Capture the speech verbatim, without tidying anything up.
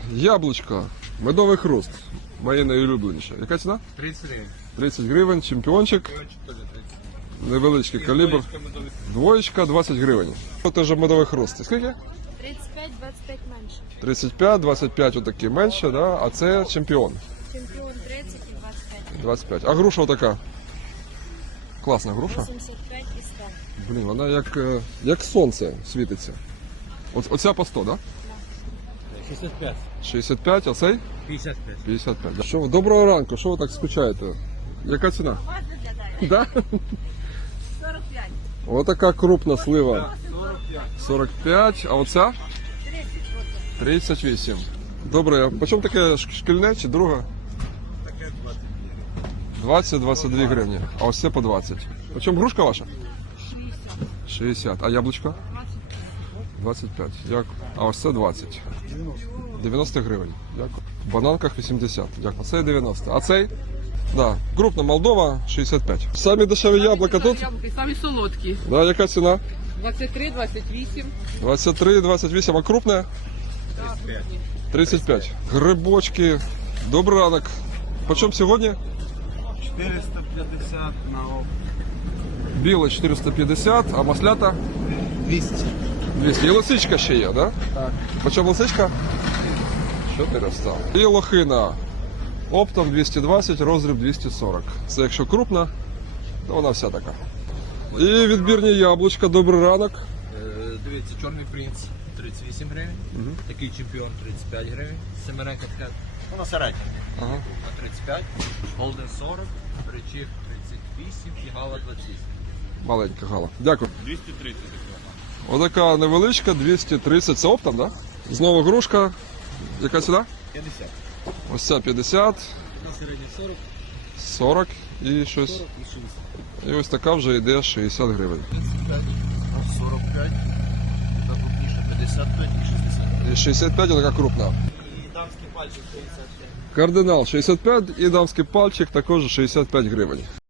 Яблучко, медовий хруст. Моє найулюбленіше. Яка ціна? тридцять гривень. тридцять гривень, чемпіончик, Чемпіончик теж тридцять. невеличкий калібр. Двоєчка, двадцять гривень. Це теж медовий хруст. І скільки? тридцять п'ять - двадцять п'ять менше. тридцять п'ять, двадцять п'ять отакі менше, да? А це чемпіон. Чемпіон тридцять і двадцять п'ять. двадцять п'ять. А груша отака? Класна груша. вісімдесят п'ять і сто. Блін, вона як, е, як сонце світиться. Оц- Оця по сто, да? шістдесят п'ять. шістдесят п'ять, а цей? п'ятдесят п'ять. п'ятдесят п'ять. Що, ви- доброго ранку, що ви так скучаєте? Яка ціна? Да? сорок п'ять. Отака крупна слива. сорок п'ять, а оця? тридцять вісім. Добре, а по чому таке ш- шкільне чи друге? Таке двадцять. двадцять - двадцять дві гривні. А ось це по двадцять. По чому грушка ваша? шістдесят. А яблучко? двадцять п'ять. Як? А ось це двадцять. дев'яносто гривень. Дякую. В бананках вісімдесят. Дякую. Це дев'яносто. А цей? Да. Крупна Молдова шістдесят п'ять. Самі дешеві яблука тут? Яблуки самі солодкі. Да, яка ціна? двадцять три - двадцять вісім. двадцять три - двадцять вісім. А крупне? тридцять п'ять. Грибочки. Добрий ранок. По чому сьогодні? чотириста п'ятдесят на око. Біле чотириста п'ятдесят, а маслята двісті. двісті. І лисичка ще є, да? Так. По чому лисичка? чотириста. І лохина. Оптом двісті двадцять, розріб двісті сорок. Це якщо крупна, то вона вся така. І відбірні яблучка. Добрий ранок. Е, Дивіться, чорний принц тридцять вісім гривень, такий чемпіон тридцять п'ять гривень, семеренка така, ну на середньому, Ага. на тридцять п'ять, голден сорок, речів тридцять вісім і гала двадцять вісім. Маленька гала. Дякую. двісті тридцять. Отака невеличка, двісті тридцять. Це оптом, так? Да? Знову грушка. Яка ціна? п'ятдесят. Ось ця п'ятдесят, На середній сорок, сорок і щось. сорок і шістдесят. І ось така вже йде шістдесят гривень. тридцять п'ять, сорок п'ять, та крупніше п'ятдесят п'ять і шістдесят. І шістдесят п'ять така крупна. І дамський пальчик п'ятдесят п'ять. Кардинал шістдесят п'ять і дамський пальчик також шістдесят п'ять гривень.